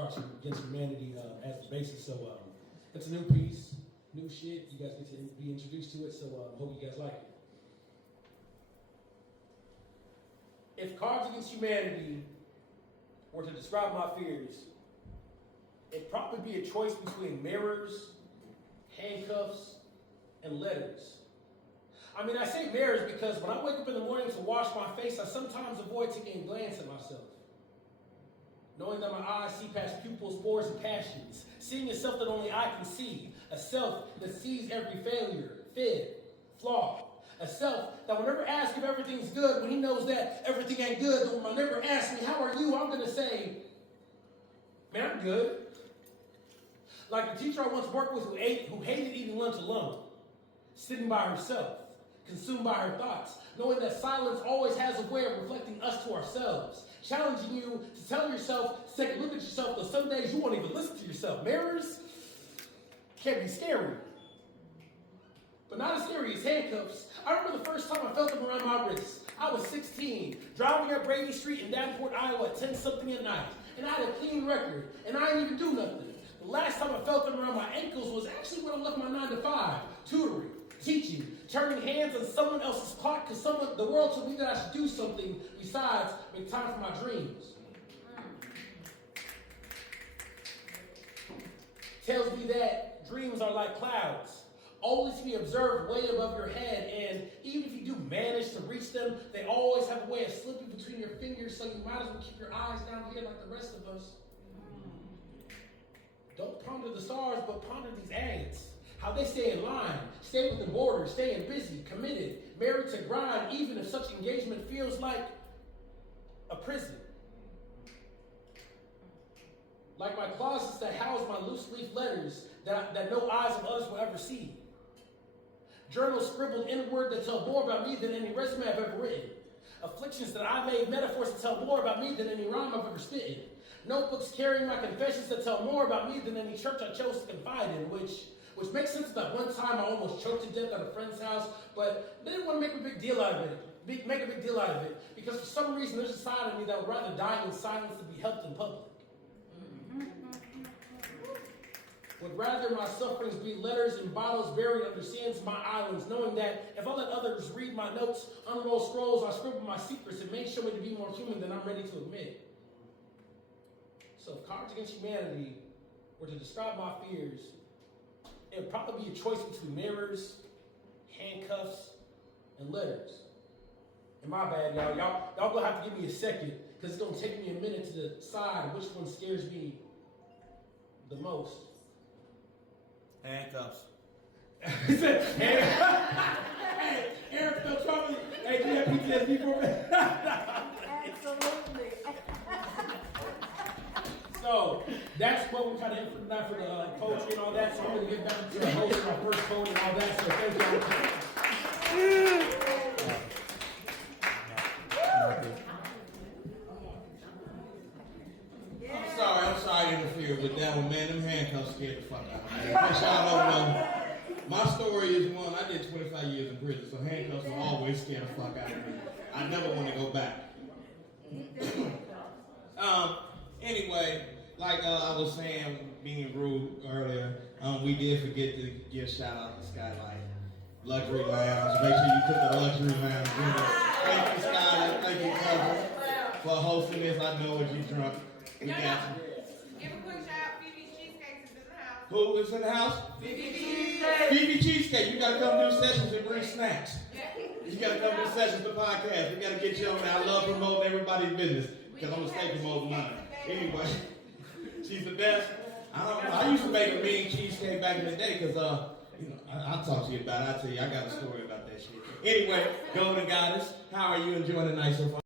Cards Against Humanity as the basis. So it's a new piece, new shit. You guys get to be introduced to it, so hope you guys like it. If Cards Against Humanity were to describe my fears, it'd probably be a choice between mirrors, handcuffs, and letters. I mean, I say mirrors because when I wake up in the morning to wash my face, I sometimes avoid taking a glance at myself. Knowing that my eyes see past pupils, pores, and passions. Seeing a self that only I can see. A self that sees every failure, fib, flaw. A self that will never ask if everything's good when he knows that everything ain't good. That when my neighbor asks me, how are you? I'm going to say, man, I'm good. Like the teacher I once worked with who hated eating lunch alone. Sitting by herself. Consumed by her thoughts. Knowing that silence always has a way of reflecting us to ourselves. Challenging you to tell yourself, to take a look at yourself, though some days you won't even listen to yourself. Mirrors can be scary. But not as scary as handcuffs. I remember the first time I felt them around my wrists. I was 16, driving up Brady Street in Davenport, Iowa at 10-something at night. And I had a clean record, and I didn't even do nothing. The last time I felt them around my ankles was actually when I left my 9-to-5, tutoring, teaching, turning hands on someone else's clock because the world told me that I should do something besides make time for my dreams. Tells me that dreams are like clouds. Always to be observed way above your head, and even if you do manage to reach them, they always have a way of slipping between your fingers, so you might as well keep your eyes down here like the rest of us. Don't ponder the stars, but ponder these ants. How they stay in line, stay within borders, staying busy, committed, married to grind, even if such engagement feels like a prison. Like my closets that house my loose leaf letters that no eyes of others will ever see. Journals scribbled inward that tell more about me than any resume I've ever written. Afflictions that I made metaphors that tell more about me than any rhyme I've ever spitted. Notebooks carrying my confessions that tell more about me than any church I chose to confide in, which makes sense that one time I almost choked to death at a friend's house, but they didn't want to make a big deal out of it, because for some reason there's a side of me that would rather die in silence than be helped in public. Would rather my sufferings be letters and bottles buried under sands my islands, knowing that if I let others read my notes, unroll scrolls, I scribble my secrets, it may show me to be more human than I'm ready to admit. So if Cards Against Humanity were to describe my fears, it would probably be a choice between mirrors, handcuffs, and letters. And my bad, y'all. Y'all gonna have to give me a second, because it's gonna take me a minute to decide which one scares me the most. Handcuffs. He said, hey, Eric felt trouble. Hey, do you have PTSD for me? Absolutely. So, that's what we're trying to implement now for the poetry and all that. So I'm going to get back to the host of my first poem and all that. So thank you. I'm sorry to interfere with that one, man. Them handcuffs scared the fuck out of me. In case y'all don't know, my story is one, I did 25 years in prison, so handcuffs will always scare the fuck out of me. I never want to go back. Anyway, like I was saying, being rude earlier, we did forget to give a shout out to Skylight Luxury Lounge. Make sure you put the Luxury Lounge in there. Thank you, Skylight. Thank you, cousin, for hosting this. I know what you drunk. We got you. Give a quick shout out. Phoebe's Cheesecake is in the house. Who is in the house? Phoebe Cheesecake. Phoebe Cheesecake. You gotta come do sessions and bring snacks. Yeah. You gotta come do sessions to podcast. We gotta get you on there. I love promoting everybody's business because I'm gonna stay promoting mine. Anyway, she's the best. I don't know. I used to make a mean cheesecake back in the day because I'll talk to you about it. I'll tell you, I got a story about that shit. Anyway, Golden Goddess, how are you enjoying the night so far?